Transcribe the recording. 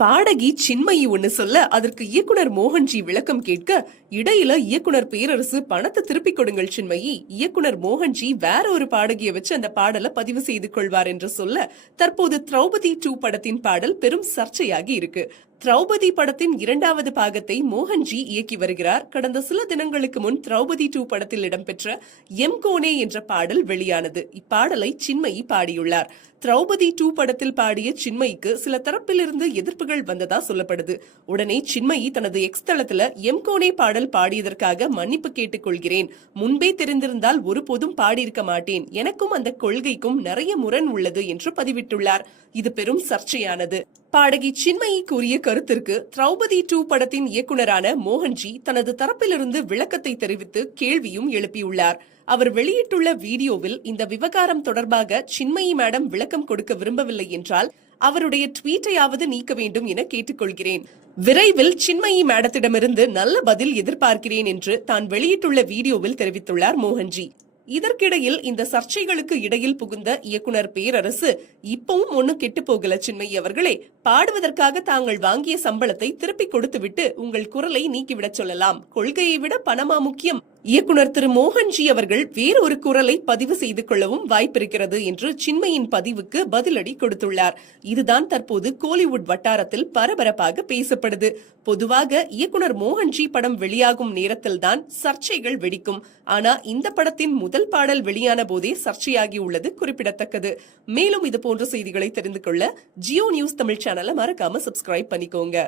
பாடகி சின்மயி ஒண்ணு சொல்ல அதற்கு இயக்குனர் மோகன்ஜி விளக்கம் கேட்க, இடையில இயக்குனர் பேரரசு பணத்தை திருப்பிக் கொடுங்கள் சின்மயி, இயக்குனர் மோகன்ஜி வேற ஒரு பாடகியை வச்சு அந்த பாடலை பதிவு செய்து கொள்வார் என்று சொல்ல, தற்போது திரௌபதி 2 படத்தின் பாடல் பெரும் சர்ச்சையாகி இருக்கு. திரௌபதி படத்தின் 2வது பாகத்தை மோகன்ஜி இயக்கி வருகிறார். கடந்த சில தினங்களுக்கு முன் திரௌபதி 2 படத்தில் இடம்பெற்ற எம் கோனே என்ற பாடல் வெளியானது. இப்பாடலை சின்மயி பாடியுள்ளார். திரௌபதி 2 படத்தில் பாடிய சின்மயிக்கு சில தரப்பிலிருந்து எதிர்ப்புகள் வந்ததா சொல்லப்படுது. உடனே சின்மயி தனது எக்ஸ் தளத்துல எம் கோனே பாடல் பாடியதற்காக மன்னிப்பு கேட்டுக் கொள்கிறேன். முன்பே தெரிந்திருந்தால் ஒருபோதும் பாடியிருக்க மாட்டேன். எனக்கும் அந்த கொள்கைக்கும் நிறைய முரண் உள்ளது என்று பதிவிட்டுள்ளார். இது பெரும் சர்ச்சையானது. பாடகி சின்மயி கூறிய கருத்திற்கு திரௌபதி 2 படத்தின் இயக்குனரான மோகன்ஜி தனது தரப்பிலிருந்து விளக்கத்தை தெரிவித்து கேள்வியும் எழுப்பியுள்ளார். அவர் வெளியிட்டுள்ள வீடியோவில் இந்த விவகாரம் தொடர்பாக சின்மயி மேடம் விளக்கம் கொடுக்க விரும்பவில்லை என்றால் அவருடைய ட்வீட்டையாவது நீக்க வேண்டும் என கேட்டுக்கொள்கிறேன். விரைவில் சின்மயி மேடத்திடமிருந்து நல்ல பதில் எதிர்பார்க்கிறேன் என்று தான் வெளியிட்டுள்ள வீடியோவில் தெரிவித்துள்ளார் மோகன்ஜி. இதற்கிடையில் இந்த சர்ச்சைகளுக்கு இடையில் புகுந்த இயக்குனர் பேரரசு, இப்பவும் ஒன்னும் கெட்டு போகல சின்மயி அவர்களே, பாடுவதற்காக தாங்கள் வாங்கிய சம்பளத்தை திருப்பி கொடுத்துவிட்டு உங்கள் குரலை நீக்கிவிடச் சொல்லலாம். கொள்கையை விட பணமா முக்கியம்? இயக்குனர் திரு மோகன்ஜி அவர்கள் வேறொரு குரலை பதிவு செய்து கொள்ளவும் வாய்ப்பிருக்கிறது என்று சின்மயின் பதிவுக்கு பதிலடி கொடுத்துள்ளார். இதுதான் தற்போது கோலிவுட் வட்டாரத்தில் பரபரப்பாக பேசப்படுது. பொதுவாக இயக்குனர் மோகன்ஜி படம் வெளியாகும் நேரத்தில்தான் சர்ச்சைகள் வெடிக்கும். ஆனா இந்த படத்தின் முதல் பாடல் வெளியான போதே சர்ச்சையாகி உள்ளது குறிப்பிடத்தக்கது. மேலும் இது போன்ற செய்திகளை தெரிந்து கொள்ள ஜியோ நியூஸ் தமிழ் சேனலை மறக்காம சப்ஸ்கிரைப் பண்ணிக்கோங்க.